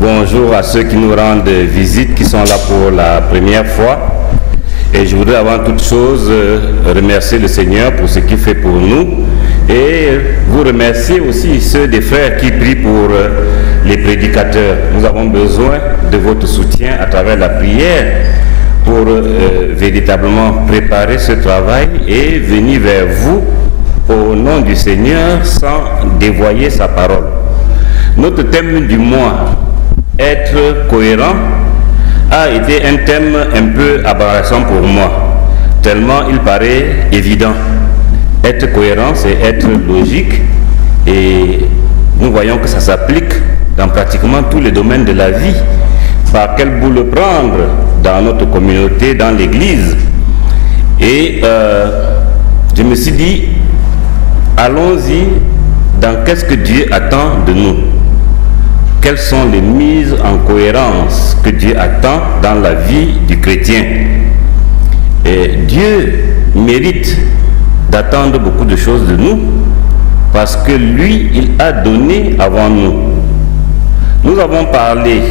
Bonjour à ceux qui nous rendent visite, qui sont là pour la première fois. Et je voudrais avant toute chose remercier le Seigneur pour ce qu'il fait pour nous. Et vous remercier aussi ceux des frères qui prient pour les prédicateurs. Nous avons besoin de votre soutien à travers la prière pour véritablement préparer ce travail et venir vers vous au nom du Seigneur sans dévoyer sa parole. Notre thème du mois, être cohérent, a été un thème un peu embarrassant pour moi, tellement il paraît évident. Être cohérent, c'est être logique, et nous voyons que ça s'applique dans pratiquement tous les domaines de la vie. Par quel bout le prendre dans notre communauté, dans l'église? Et je me suis dit, allons-y dans qu'est-ce que Dieu attend de nous. Quelles sont les mises en cohérence que Dieu attend dans la vie du chrétien? Et Dieu mérite d'attendre beaucoup de choses de nous parce que lui, il a donné avant nous. Nous avons parlé,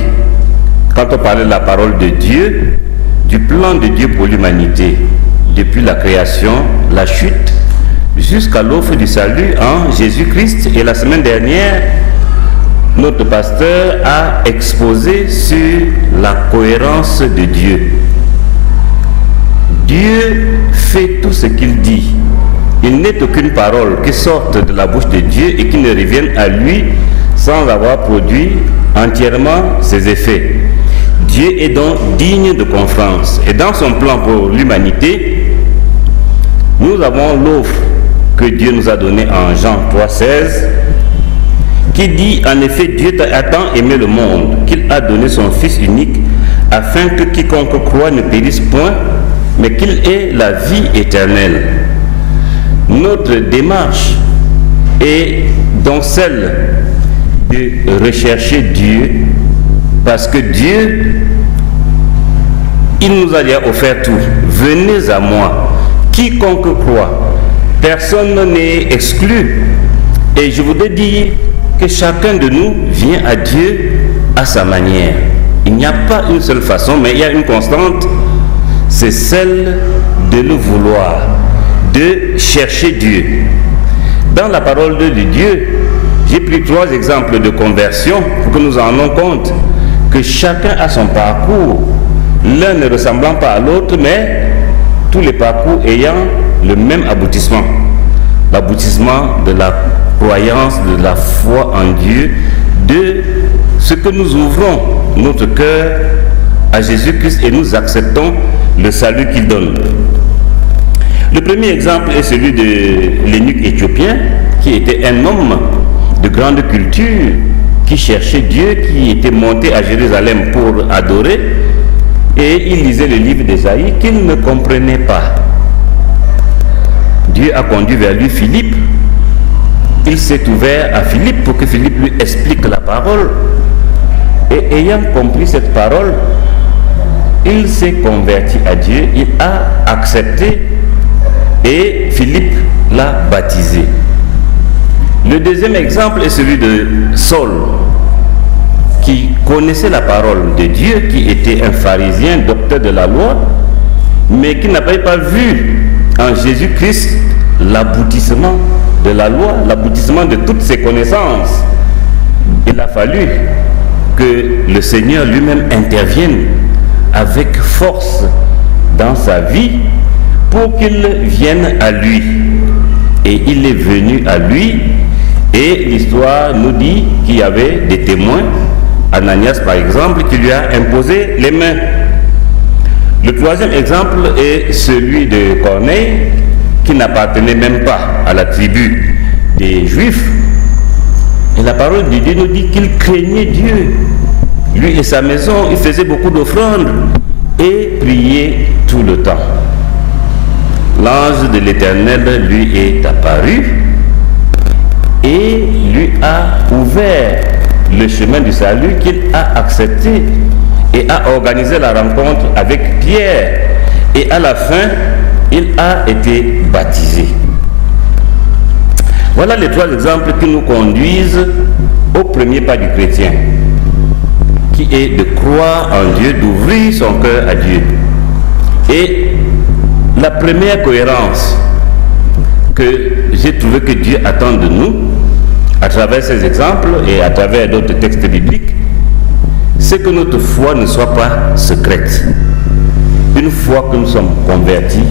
quand on parlait de la parole de Dieu, du plan de Dieu pour l'humanité, depuis la création, la chute, jusqu'à l'offre du salut en Jésus-Christ. Et la semaine dernière, notre pasteur a exposé sur la cohérence de Dieu. Dieu fait tout ce qu'il dit. Il n'est aucune parole qui sorte de la bouche de Dieu et qui ne revienne à lui sans avoir produit entièrement ses effets. Dieu est donc digne de confiance. Et dans son plan pour l'humanité, nous avons l'offre que Dieu nous a donnée en Jean 3,16, qui dit en effet, Dieu a tant aimé le monde qu'il a donné son Fils unique afin que quiconque croit ne périsse point, mais qu'il ait la vie éternelle. Notre démarche est donc celle de rechercher Dieu, parce que Dieu, il nous a déjà offert tout. Venez à moi, quiconque croit. Personne n'est exclu. Et je voudrais dire que chacun de nous vient à Dieu à sa manière. Il n'y a pas une seule façon, mais il y a une constante, c'est celle de le vouloir, de chercher Dieu. Dans la parole de Dieu, j'ai pris 3 exemples de conversion pour que nous en rendons compte que chacun a son parcours, l'un ne ressemblant pas à l'autre, mais tous les parcours ayant le même aboutissement. L'aboutissement de la croyance, de la foi en Dieu, de ce que nous ouvrons notre cœur à Jésus-Christ et nous acceptons le salut qu'il donne. Le premier exemple est celui de l'eunuque éthiopien, qui était un homme de grande culture, qui cherchait Dieu, qui était monté à Jérusalem pour adorer, et il lisait le livre d'Ésaïe qu'il ne comprenait pas. Dieu a conduit vers lui Philippe. Il s'est ouvert à Philippe pour que Philippe lui explique la parole. Et ayant compris cette parole, il s'est converti à Dieu, il a accepté et Philippe l'a baptisé. Le deuxième exemple est celui de Saul, qui connaissait la parole de Dieu, qui était un pharisien, docteur de la loi, mais qui n'avait pas vu en Jésus-Christ l'aboutissement de la loi, l'aboutissement de toutes ses connaissances. Il a fallu que le Seigneur lui-même intervienne avec force dans sa vie pour qu'il vienne à lui. Et il est venu à lui, et l'histoire nous dit qu'il y avait des témoins, Ananias par exemple, qui lui a imposé les mains. Le troisième exemple est celui de Corneille, qui n'appartenait même pas à la tribu des Juifs. Et la parole de Dieu nous dit qu'il craignait Dieu. Lui et sa maison, il faisait beaucoup d'offrandes et priait tout le temps. L'ange de l'Éternel lui est apparu et lui a ouvert le chemin du salut, qu'il a accepté et a organisé la rencontre avec Pierre. Et à la fin, il a été baptisé. Voilà les 3 exemples qui nous conduisent au premier pas du chrétien. qui est de croire en Dieu, d'ouvrir son cœur à Dieu. Et la première cohérence que j'ai trouvé que Dieu attend de nous, à travers ces exemples et à travers d'autres textes bibliques, c'est que notre foi ne soit pas secrète. Une fois que nous sommes convertis,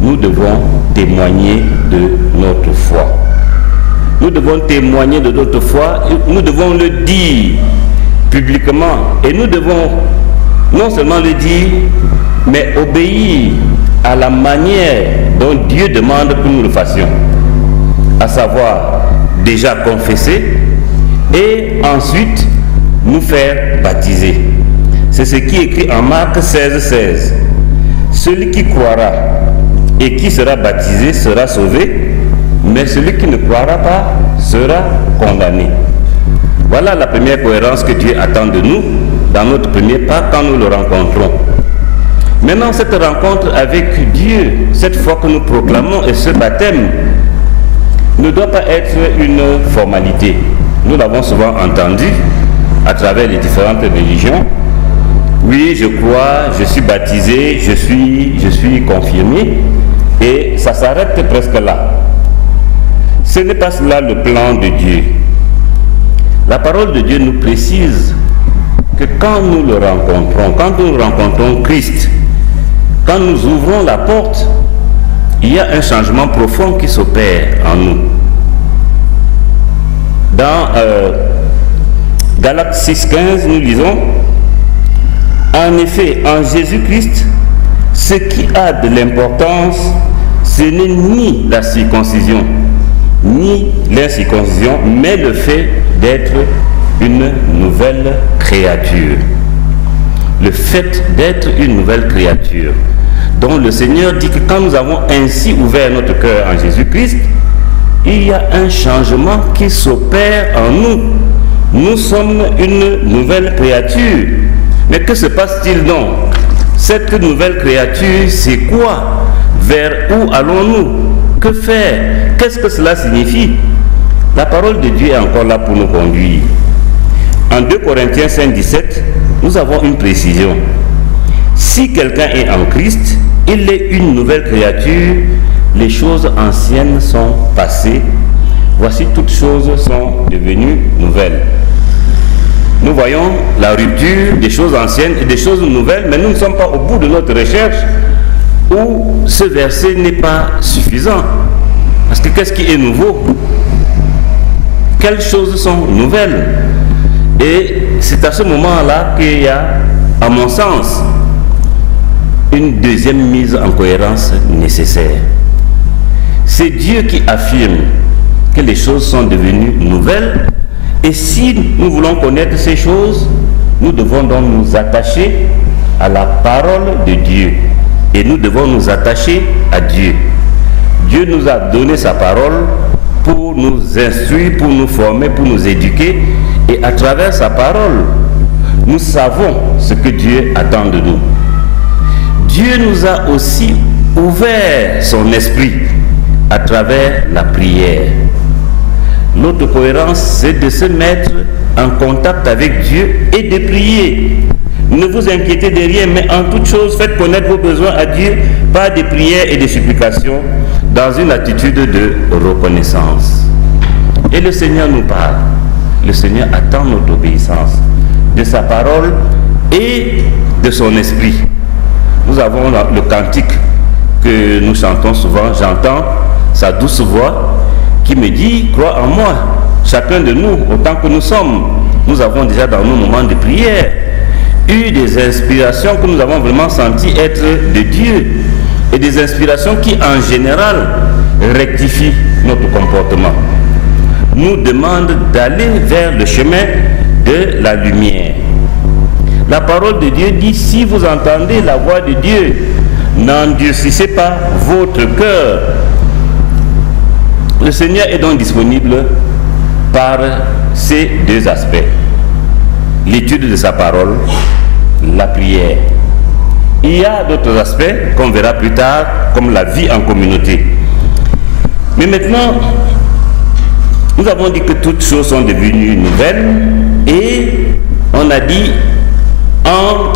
nous devons témoigner de notre foi. Nous devons témoigner de notre foi, nous devons le dire publiquement. Et nous devons non seulement le dire, mais obéir à la manière dont Dieu demande que nous le fassions. À savoir, déjà confesser et ensuite nous faire baptiser. C'est ce qui est écrit en Marc 16,16. Celui qui croira et qui sera baptisé sera sauvé, mais celui qui ne croira pas sera condamné. Voilà la première cohérence que Dieu attend de nous dans notre premier pas quand nous le rencontrons. Maintenant, cette rencontre avec Dieu, cette foi que nous proclamons et ce baptême, ne doit pas être une formalité. Nous l'avons souvent entendu à travers les différentes religions. Oui, je crois, je suis baptisé, je suis confirmé, et ça s'arrête presque là. Ce n'est pas cela le plan de Dieu. La parole de Dieu nous précise que quand nous le rencontrons, quand nous rencontrons Christ, quand nous ouvrons la porte, il y a un changement profond qui s'opère en nous. Dans Galates 6,15, nous lisons: en effet, en Jésus-Christ, ce qui a de l'importance, ce n'est ni la circoncision, ni l'incirconcision, mais le fait d'être une nouvelle créature. Le fait d'être une nouvelle créature, dont le Seigneur dit que quand nous avons ainsi ouvert notre cœur en Jésus-Christ, il y a un changement qui s'opère en nous. Nous sommes une nouvelle créature. Mais que se passe-t-il donc? Cette nouvelle créature, c'est quoi? Vers où allons-nous? Que faire? Qu'est-ce que cela signifie? La parole de Dieu est encore là pour nous conduire. En 2 Corinthiens 5,17, nous avons une précision. Si quelqu'un est en Christ, il est une nouvelle créature, les choses anciennes sont passées, voici toutes choses sont devenues nouvelles. Nous voyons la rupture des choses anciennes et des choses nouvelles, mais nous ne sommes pas au bout de notre recherche où ce verset n'est pas suffisant. Parce que qu'est-ce qui est nouveau? Quelles choses sont nouvelles? Et c'est à ce moment-là qu'il y a, à mon sens, une deuxième mise en cohérence nécessaire. C'est Dieu qui affirme que les choses sont devenues nouvelles, et si nous voulons connaître ces choses, nous devons donc nous attacher à la parole de Dieu, et nous devons nous attacher à Dieu. Dieu nous a donné sa parole pour nous instruire, pour nous former, pour nous éduquer, et à travers sa parole, nous savons ce que Dieu attend de nous. Dieu nous a aussi ouvert son esprit à travers la prière. Notre cohérence, c'est de se mettre en contact avec Dieu et de prier. Ne vous inquiétez de rien, mais en toute chose, faites connaître vos besoins à Dieu par des prières et des supplications dans une attitude de reconnaissance. Et le Seigneur nous parle. Le Seigneur attend notre obéissance de sa parole et de son esprit. Nous avons le cantique que nous chantons souvent. J'entends sa douce voix qui me dit: crois en moi. Chacun de nous, autant que nous sommes, nous avons déjà dans nos moments de prière eu des inspirations que nous avons vraiment senti être de Dieu, et des inspirations qui en général rectifient notre comportement, nous demandent d'aller vers le chemin de la lumière. La parole de Dieu dit: si vous entendez la voix de Dieu, n'endurcissez pas votre cœur. Le Seigneur est donc disponible par ces deux aspects: l'étude de sa parole, la prière. Il y a d'autres aspects qu'on verra plus tard, comme la vie en communauté. Mais maintenant, nous avons dit que toutes choses sont devenues nouvelles, et on a dit en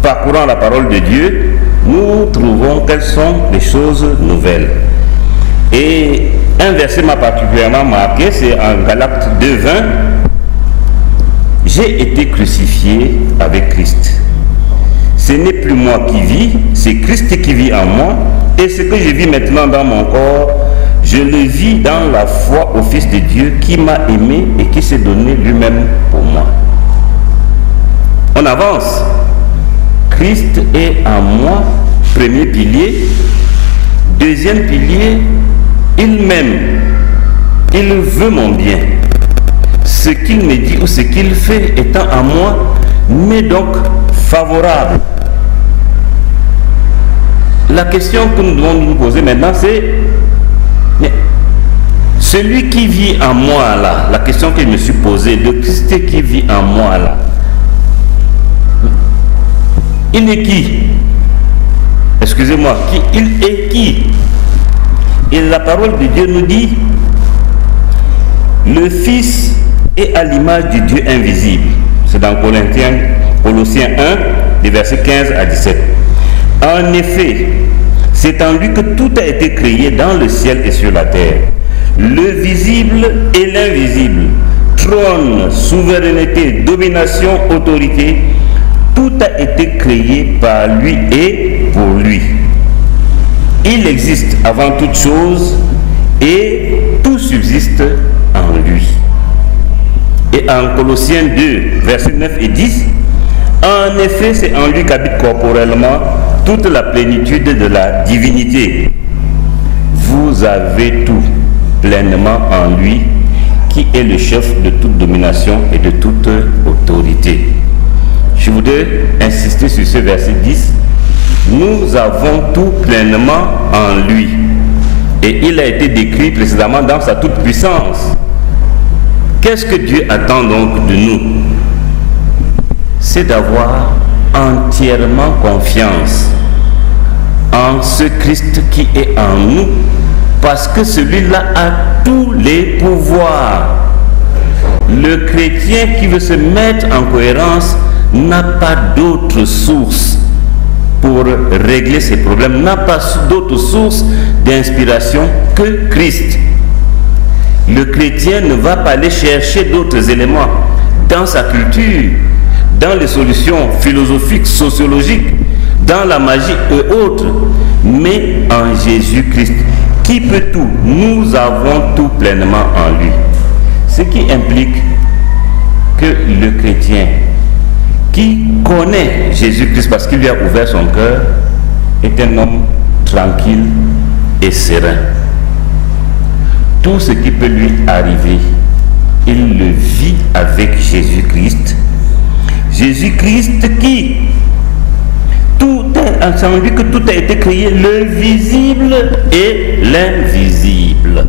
parcourant la parole de Dieu, nous trouvons quelles sont les choses nouvelles. Et un verset m'a particulièrement marqué, c'est en Galates 2:20. J'ai été crucifié avec Christ. Ce n'est plus moi qui vis, c'est Christ qui vit en moi. Et ce que je vis maintenant dans mon corps, je le vis dans la foi au Fils de Dieu qui m'a aimé et qui s'est donné lui-même pour moi. On avance. Christ est en moi, premier pilier. Deuxième pilier, il m'aime. Il veut mon bien. Ce qu'il me dit ou ce qu'il fait étant en moi, m'est donc favorable. La question que nous devons nous poser maintenant, c'est celui qui vit en moi là, la question que je me suis posée, le Christ qui vit en moi là, il est qui? Excusez-moi, il est qui? Et la parole de Dieu nous dit, le Fils est à l'image du Dieu invisible. C'est dans Colossiens 1, des versets 15 à 17. En effet, c'est en lui que tout a été créé dans le ciel et sur la terre. Le visible et l'invisible, trône, souveraineté, domination, autorité, tout a été créé par lui et pour lui. Il existe avant toute chose et tout subsiste en lui. Et en Colossiens 2, versets 9 et 10, en effet, c'est en lui qu'habite corporellement toute la plénitude de la divinité. Vous avez tout pleinement en lui, qui est le chef de toute domination et de toute autorité. Je voudrais insister sur ce verset 10. Nous avons tout pleinement en lui. Et il a été décrit précédemment dans sa toute puissance. Qu'est-ce que Dieu attend donc de nous? C'est d'avoir entièrement confiance en ce Christ qui est en nous, parce que celui-là a tous les pouvoirs. Le chrétien qui veut se mettre en cohérence n'a pas d'autre source pour régler ses problèmes, n'a pas d'autre source d'inspiration que Christ. Le chrétien ne va pas aller chercher d'autres éléments dans sa culture, dans les solutions philosophiques, sociologiques, dans la magie et autres, mais en Jésus-Christ, qui peut tout. Nous avons tout pleinement en lui. Ce qui implique que le chrétien qui connaît Jésus-Christ parce qu'il lui a ouvert son cœur est un homme tranquille et serein. Tout ce qui peut lui arriver, il le vit avec Jésus-Christ. Jésus-Christ qui, tout est en lui que tout a été créé, le visible et l'invisible.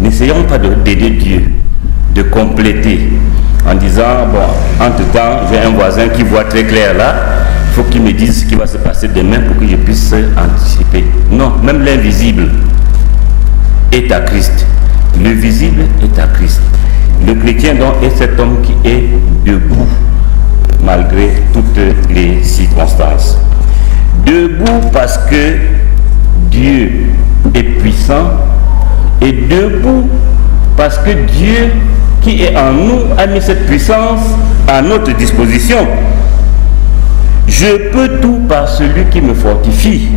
N'essayons pas d'aider Dieu, de compléter en disant, bon, entre-temps, j'ai un voisin qui voit très clair là, il faut qu'il me dise ce qui va se passer demain pour que je puisse anticiper. Non, même l'invisible est à Christ. Le visible est à Christ. Le chrétien donc est cet homme qui est debout malgré toutes les circonstances. Debout parce que Dieu est puissant et debout parce que Dieu qui est en nous a mis cette puissance à notre disposition. Je peux tout par celui qui me fortifie.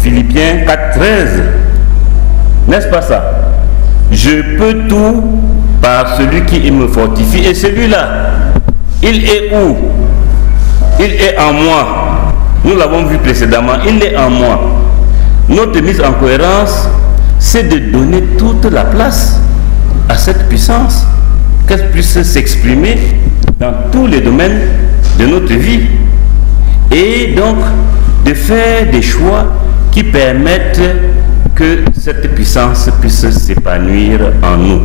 Philippiens 4:13. N'est-ce pas ça? Je peux tout par celui qui me fortifie. Et celui-là, il est où? Il est en moi. Nous l'avons vu précédemment, il est en moi. Notre mise en cohérence, c'est de donner toute la place à cette puissance, qu'elle puisse s'exprimer dans tous les domaines de notre vie. Et donc, de faire des choix qui permettent que cette puissance puisse s'épanouir en nous.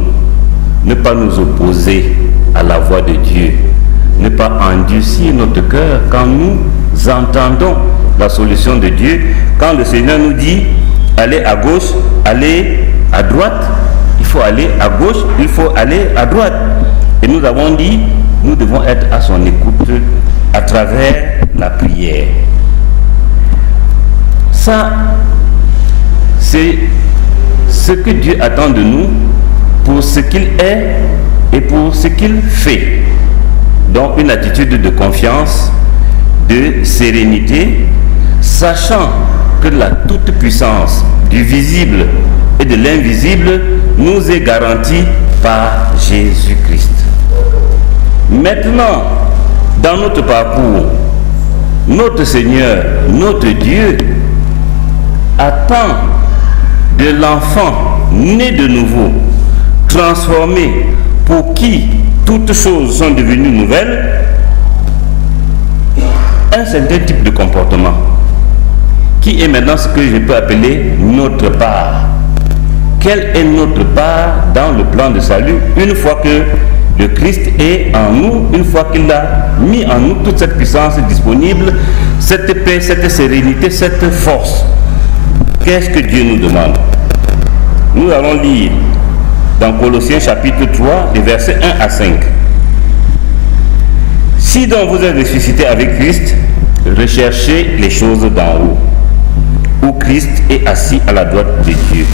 Ne pas nous opposer à la voix de Dieu. Ne pas endurcir notre cœur quand nous entendons la solution de Dieu. Quand le Seigneur nous dit, allez à gauche, allez à droite, il faut aller à gauche, il faut aller à droite. Et nous avons dit, nous devons être à son écoute à travers la prière. Ça, c'est ce que Dieu attend de nous pour ce qu'il est et pour ce qu'il fait. Donc une attitude de confiance, de sérénité, sachant que la toute-puissance du visible et de l'invisible nous est garantie par Jésus-Christ. Maintenant, dans notre parcours, notre Seigneur, notre Dieu, attend de l'enfant né de nouveau, transformé, pour qui toutes choses sont devenues nouvelles, un certain type de comportement, qui est maintenant ce que je peux appeler notre part. Quelle est notre part dans le plan de salut une fois que le Christ est en nous, une fois qu'il a mis en nous toute cette puissance disponible, cette paix, cette sérénité, cette force? Qu'est-ce que Dieu nous demande? Nous allons lire dans Colossiens chapitre 3, les versets 1 à 5. Si donc vous êtes ressuscité avec Christ, recherchez les choses d'en haut, où Christ est assis à la droite de Dieu.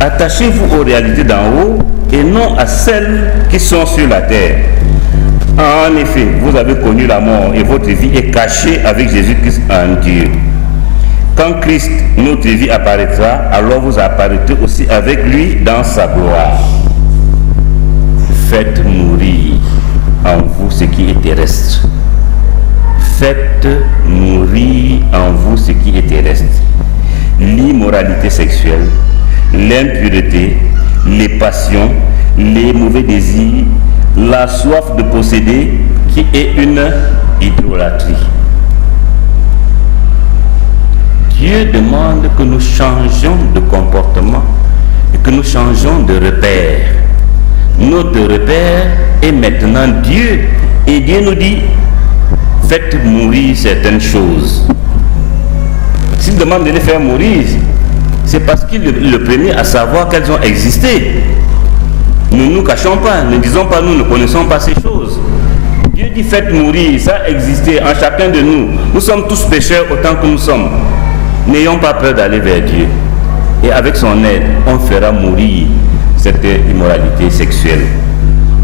Attachez-vous aux réalités d'en haut et non à celles qui sont sur la terre. En effet, vous avez connu la mort et votre vie est cachée avec Jésus-Christ en Dieu. Quand Christ, notre vie, apparaîtra, alors vous apparaîtrez aussi avec lui dans sa gloire. Faites mourir en vous ce qui est terrestre. Faites mourir en vous ce qui est terrestre. L'immoralité sexuelle, l'impureté, les passions, les mauvais désirs, la soif de posséder qui est une idolâtrie. Dieu demande que nous changions de comportement et que nous changions de repère. Notre repère est maintenant Dieu et Dieu nous dit faites mourir certaines choses. S'il demande de les faire mourir, c'est parce qu'il est le premier à savoir qu'elles ont existé. Nous ne nous cachons pas, ne disons pas nous ne connaissons pas ces choses. Dieu dit faites mourir, ça a existé en chacun de nous. Nous sommes tous pécheurs autant que nous sommes. N'ayons pas peur d'aller vers Dieu. Et avec son aide, on fera mourir cette immoralité sexuelle.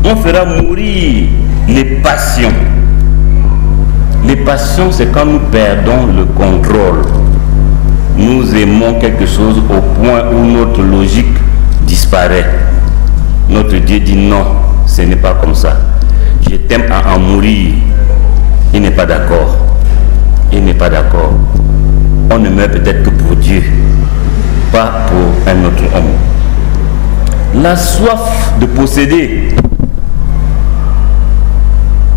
On fera mourir les passions. Les passions, c'est quand nous perdons le contrôle. Nous aimons quelque chose au point où notre logique disparaît. Notre Dieu dit non, ce n'est pas comme ça. Je t'aime à en mourir. Il n'est pas d'accord. Il n'est pas d'accord. On ne meurt peut-être que pour Dieu, pas pour un autre homme. La soif de posséder.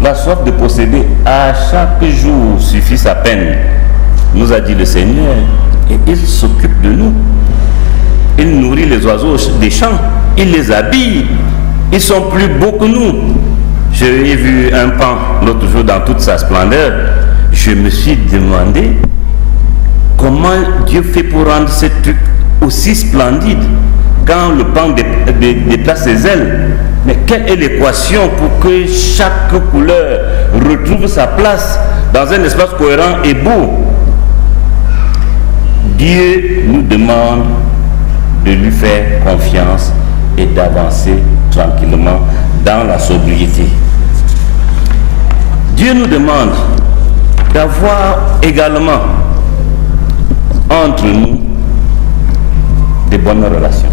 La soif de posséder, à chaque jour suffit sa peine, nous a dit le Seigneur, et il s'occupe de nous. Il nourrit les oiseaux des champs, il les habille, ils sont plus beaux que nous. J'ai vu un pan l'autre jour dans toute sa splendeur, je me suis demandé comment Dieu fait pour rendre ce truc aussi splendide quand le pan déplace ses ailes. Mais quelle est l'équation pour que chaque couleur retrouve sa place dans un espace cohérent et beau? Dieu nous demande de lui faire confiance et d'avancer tranquillement dans la sobriété. Dieu nous demande d'avoir également entre nous de bonnes relations.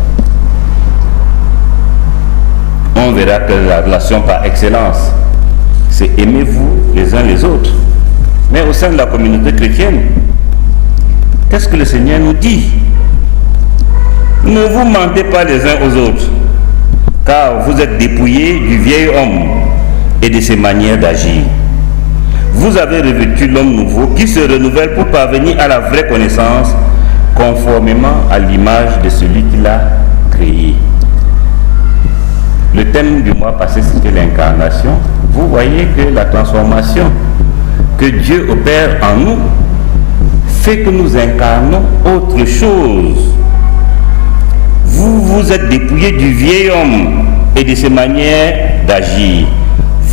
On verra que la relation par excellence, c'est aimez-vous les uns les autres. Mais au sein de la communauté chrétienne, qu'est-ce que le Seigneur nous dit? Ne vous mentez pas les uns aux autres, car vous êtes dépouillés du vieil homme et de ses manières d'agir. Vous avez revêtu l'homme nouveau qui se renouvelle pour parvenir à la vraie connaissance, conformément à l'image de celui qui l'a créé. Le thème du mois passé, c'était l'incarnation. Vous voyez que la transformation que Dieu opère en nous fait que nous incarnons autre chose. Vous vous êtes dépouillés du vieil homme et de ses manières d'agir.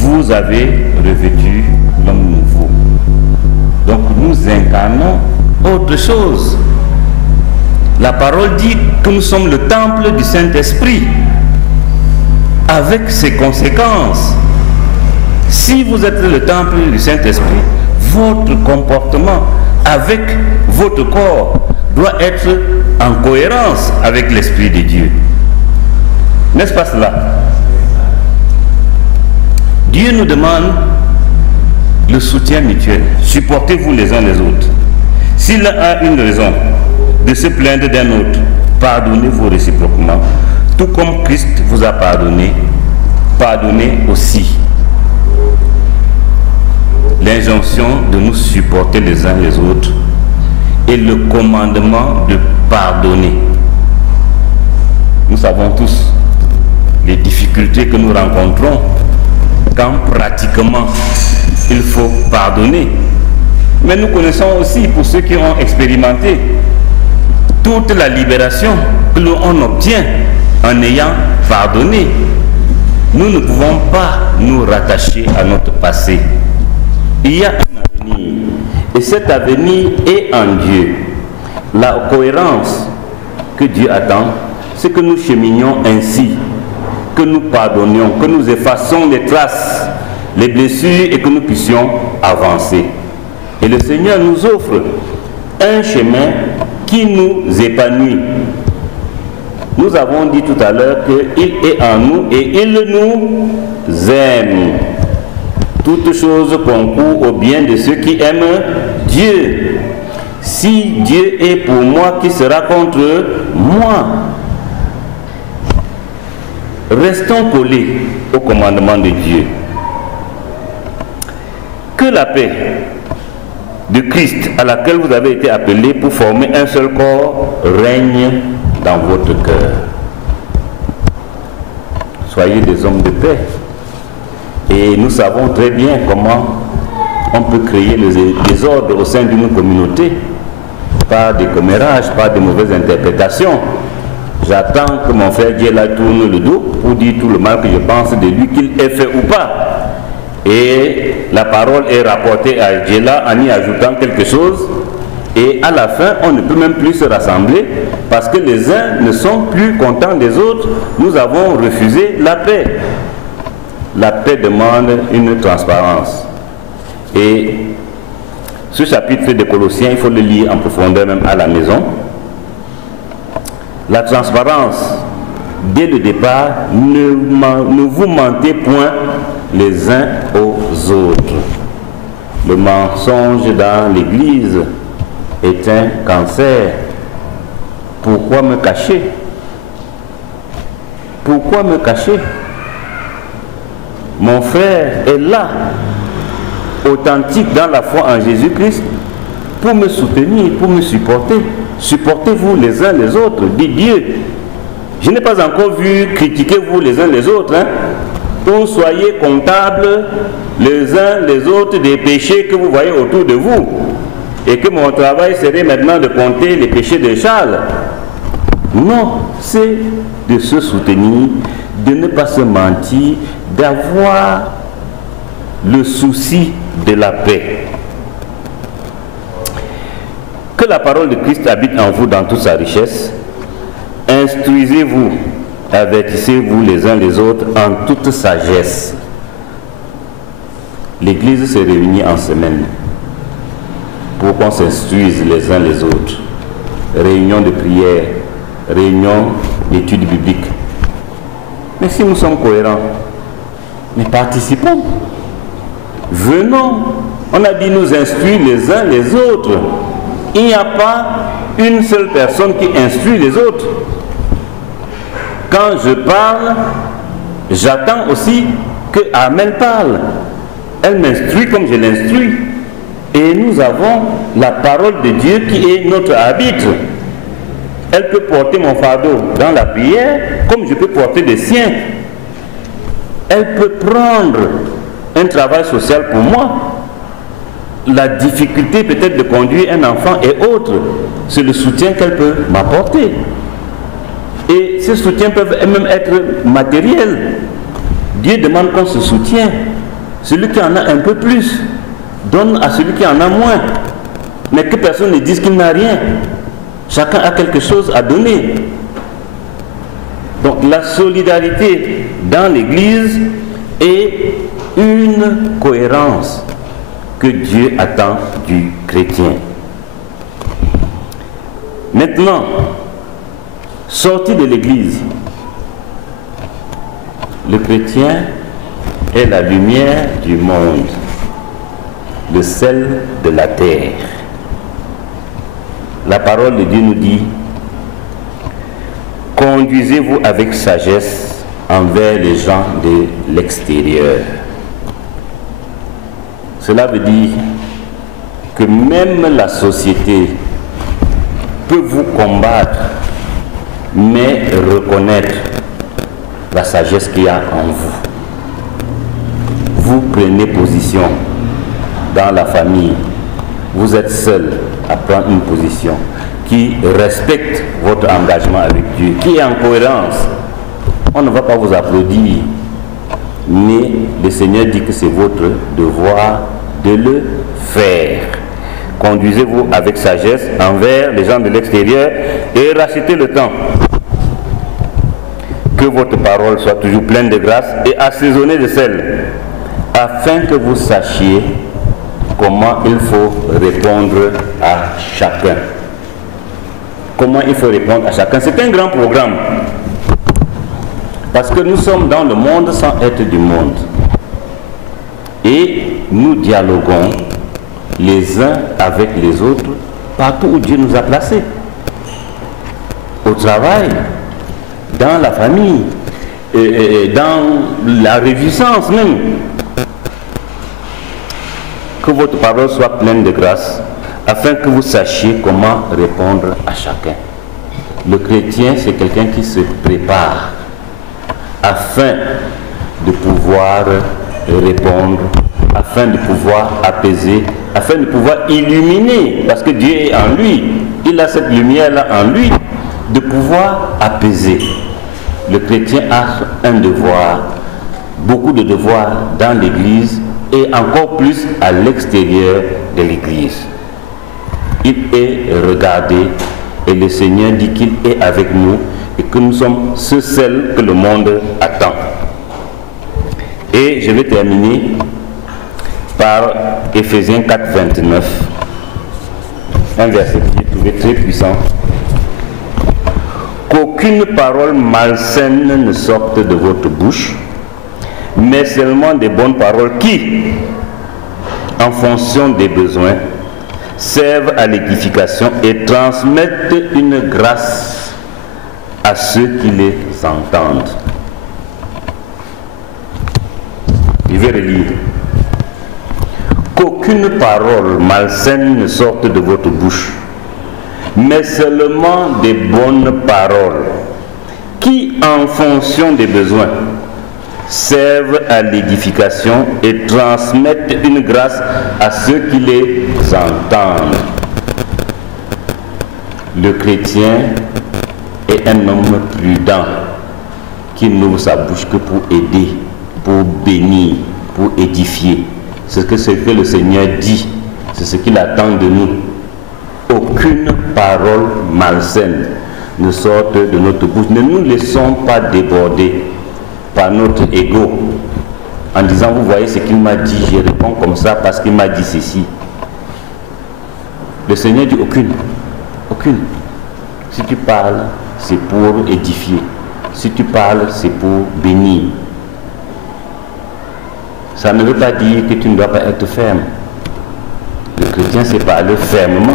vous avez revêtu l'homme nouveau. Donc nous incarnons autre chose. La parole dit que nous sommes le temple du Saint-Esprit, avec ses conséquences. Si vous êtes le temple du Saint-Esprit, votre comportement avec votre corps doit être en cohérence avec l'Esprit de Dieu. N'est-ce pas cela? Dieu nous demande le soutien mutuel. Supportez-vous les uns les autres. Si l'un a une raison de se plaindre d'un autre, pardonnez-vous réciproquement. Tout comme Christ vous a pardonné, pardonnez aussi. L'injonction de nous supporter les uns les autres et le commandement de pardonner. Nous savons tous les difficultés que nous rencontrons quand pratiquement il faut pardonner. Mais nous connaissons aussi, pour ceux qui ont expérimenté, toute la libération que l'on obtient en ayant pardonné. Nous ne pouvons pas nous rattacher à notre passé. Il y a un avenir, et cet avenir est en Dieu. La cohérence que Dieu attend, c'est que nous cheminions ainsi, que nous pardonnions, que nous effaçons les traces, les blessures et que nous puissions avancer. Et le Seigneur nous offre un chemin qui nous épanouit. Nous avons dit tout à l'heure qu'il est en nous et il nous aime. Toute chose concourt au bien de ceux qui aiment Dieu. Si Dieu est pour moi, qui sera contre moi? Restons collés au commandement de Dieu. Que la paix de Christ à laquelle vous avez été appelés pour former un seul corps règne dans votre cœur. Soyez des hommes de paix. Et nous savons très bien comment on peut créer le désordre au sein d'une communauté par des commérages, par de mauvaises interprétations. J'attends que mon frère Djela tourne le dos pour dire tout le mal que je pense de lui, qu'il ait fait ou pas. Et la parole est rapportée à Djela en y ajoutant quelque chose. Et à la fin, on ne peut même plus se rassembler parce que les uns ne sont plus contents des autres. Nous avons refusé la paix. La paix demande une transparence. Et ce chapitre de Colossiens, il faut le lire en profondeur même à la maison. La transparence, dès le départ, ne vous mentez point les uns aux autres. Le mensonge dans l'Église est un cancer. Pourquoi me cacher? Pourquoi me cacher? Mon frère est là, authentique dans la foi en Jésus-Christ, pour me soutenir, pour me supporter. Supportez-vous les uns les autres, dit Dieu. Je n'ai pas encore vu critiquez-vous les uns les autres, ou soyez comptables les uns les autres des péchés que vous voyez autour de vous. Et que mon travail serait maintenant de compter les péchés de Charles. Non, c'est de se soutenir, de ne pas se mentir, d'avoir le souci de la paix. Que la parole de Christ habite en vous dans toute sa richesse. Instruisez-vous, avertissez-vous les uns les autres en toute sagesse. L'Église se réunit en semaine pour qu'on s'instruise les uns les autres. Réunion de prière, réunion d'études bibliques. Mais si nous sommes cohérents, mais participons. Venons. On a dit nous instruire les uns les autres. Il n'y a pas une seule personne qui instruit les autres. Quand je parle, j'attends aussi que Amel parle. Elle m'instruit comme je l'instruis. Et nous avons la parole de Dieu qui est notre arbitre. Elle peut porter mon fardeau dans la prière comme je peux porter des siens. Elle peut prendre un travail social pour moi. La difficulté peut-être de conduire un enfant et autres, c'est le soutien qu'elle peut m'apporter. Et ces soutiens peuvent même être matériels. Dieu demande qu'on se soutienne. Celui qui en a un peu plus donne à celui qui en a moins. Mais que personne ne dise qu'il n'a rien. Chacun a quelque chose à donner. Donc la solidarité dans l'Église est une cohérence que Dieu attend du chrétien. Maintenant, sorti de l'Église, le chrétien est la lumière du monde, le sel de la terre. La parole de Dieu nous dit: conduisez-vous avec sagesse envers les gens de l'extérieur. Cela veut dire que même la société peut vous combattre, mais reconnaître la sagesse qu'il y a en vous. Vous prenez position dans la famille, vous êtes seul à prendre une position qui respecte votre engagement avec Dieu, qui est en cohérence. On ne va pas vous applaudir, mais le Seigneur dit que c'est votre devoir de le faire. Conduisez-vous avec sagesse envers les gens de l'extérieur et rachetez le temps. Que votre parole soit toujours pleine de grâce et assaisonnée de sel, afin que vous sachiez comment il faut répondre à chacun. Comment il faut répondre à chacun. C'est un grand programme. Parce que nous sommes dans le monde sans être du monde. Et nous dialoguons les uns avec les autres partout où Dieu nous a placés. Au travail, dans la famille, dans la réjouissance même. Que votre parole soit pleine de grâce, afin que vous sachiez comment répondre à chacun. Le chrétien, c'est quelqu'un qui se prépare afin de pouvoir répondre, afin de pouvoir apaiser, afin de pouvoir illuminer, parce que Dieu est en lui, il a cette lumière-là en lui, de pouvoir apaiser. Le chrétien a un devoir, beaucoup de devoirs dans l'Église, et encore plus à l'extérieur de l'Église. Il est regardé et le Seigneur dit qu'il est avec nous et que nous sommes ce sel que le monde attend. Et je vais terminer par Éphésiens 4, 29, un verset que j'ai trouvé très puissant. Qu'aucune parole malsaine ne sorte de votre bouche, mais seulement des bonnes paroles qui, en fonction des besoins, servent à l'édification et transmettent une grâce à ceux qui les entendent. Je vais relire. Qu'aucune parole malsaine ne sorte de votre bouche, mais seulement des bonnes paroles qui, en fonction des besoins, servent à l'édification et transmettent une grâce à ceux qui les entendent. Le chrétien est un homme prudent qui n'ouvre sa bouche que pour aider, pour bénir, pour édifier. C'est ce que le Seigneur dit, c'est ce qu'il attend de nous. Aucune parole malsaine ne sorte de notre bouche. Ne nous laissons pas déborder par notre ego en disant: vous voyez ce qu'il m'a dit, je réponds comme ça parce qu'il m'a dit ceci. Le Seigneur dit aucune. Si tu parles, c'est pour édifier. Si tu parles, c'est pour bénir. Ça ne veut pas dire que tu ne dois pas être ferme. Le chrétien, c'est parler fermement.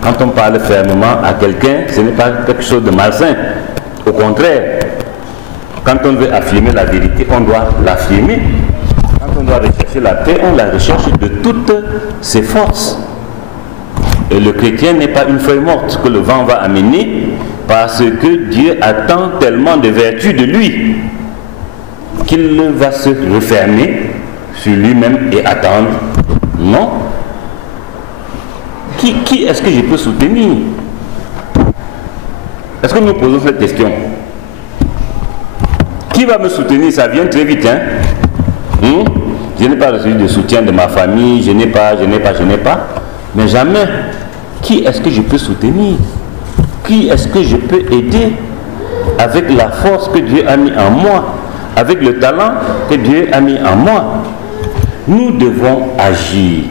Quand on parle fermement à quelqu'un, ce n'est pas quelque chose de malsain. Au contraire, quand on veut affirmer la vérité, on doit l'affirmer. Quand on doit rechercher la paix, on la recherche de toutes ses forces. Et le chrétien n'est pas une feuille morte que le vent va amener, parce que Dieu attend tellement de vertus de lui qu'il va se refermer sur lui-même et attendre. Non. Qui est-ce que je peux soutenir? Est-ce que nous posons cette question? Qui va me soutenir? Ça vient très vite, hein? Je n'ai pas reçu de soutien de ma famille, je n'ai pas. Mais jamais, qui est-ce que je peux soutenir? Qui est-ce que je peux aider avec la force que Dieu a mis en moi, avec le talent que Dieu a mis en moi? Nous devons agir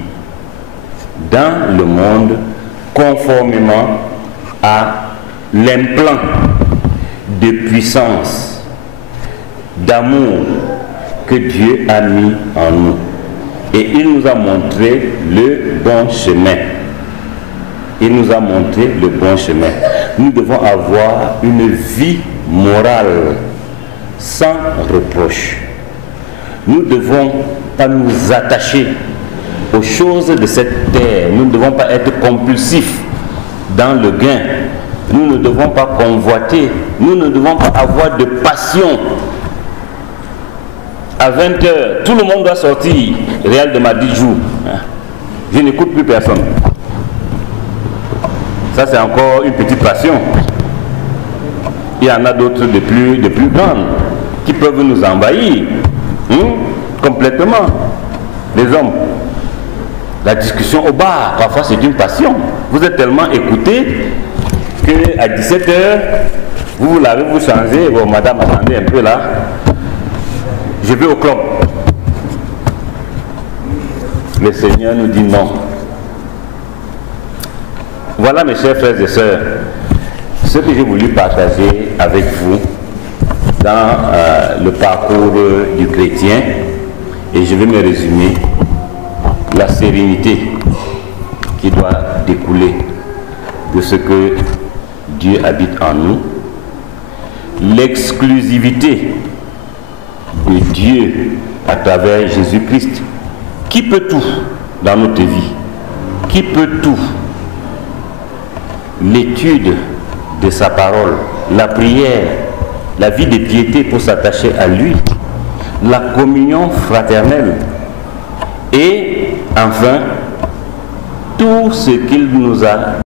dans le monde conformément à l'implant de puissance, d'amour que Dieu a mis en nous. Et il nous a montré le bon chemin. Il nous a montré le bon chemin. Nous devons avoir une vie morale sans reproche. Nous ne devons pas nous attacher aux choses de cette terre. Nous ne devons pas être compulsifs dans le gain. Nous ne devons pas convoiter. Nous ne devons pas avoir de passion. À 20h, tout le monde doit sortir. Real de Madrid joue. Je n'écoute plus personne. Ça, c'est encore une petite passion. Il y en a d'autres de plus grandes qui peuvent nous envahir complètement. Les hommes, la discussion au bar, parfois c'est une passion. Vous êtes tellement écoutés qu'à 17h, vous l'avez, vous changez. Bon, madame, attendez un peu là. Je vais au club. Le Seigneur nous dit non. Voilà, mes chers frères et sœurs, ce que j'ai voulu partager avec vous dans le parcours du chrétien. Et je vais me résumer: la sérénité qui doit découler de ce que Dieu habite en nous, l'exclusivité de Dieu à travers Jésus-Christ, qui peut tout dans notre vie, qui peut tout, l'étude de sa parole, la prière, la vie de piété pour s'attacher à lui, la communion fraternelle et enfin tout ce qu'il nous a